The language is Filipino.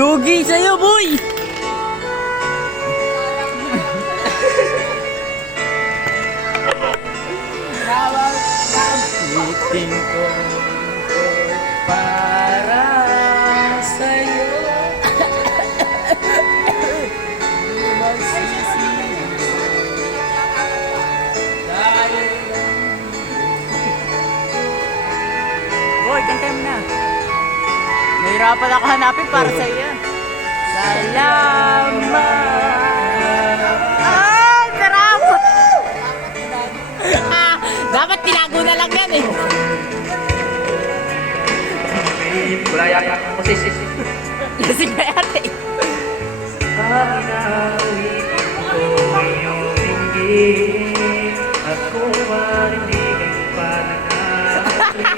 Lugi sa'yo, boy! Nabitin ko para sa'yo. Magsisi dahil boy, kanta mo na. Nahirapan ako hanapin para sa'yo yan. Salamat. Ah, sarap! Dapat tinago na lang yan eh. Wala yata ako sis. Lasing na yate. Pinaulitin ko iyong tingin at kung marindigin pa na natin.